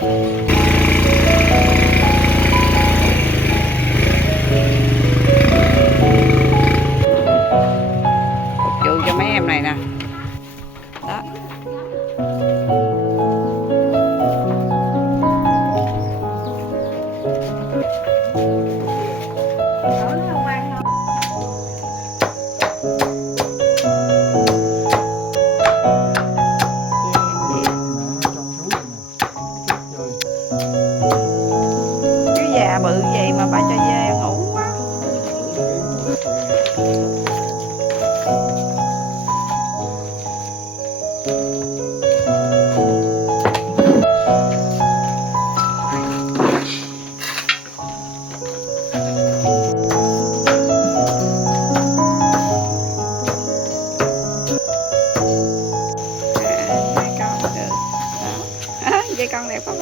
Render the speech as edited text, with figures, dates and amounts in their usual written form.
Phục vụ cho mấy em này nè. Đó. Chứ già bự vậy mà ba cho dê ngủ quá. Dê con được. Đó. Dê con đẹp không?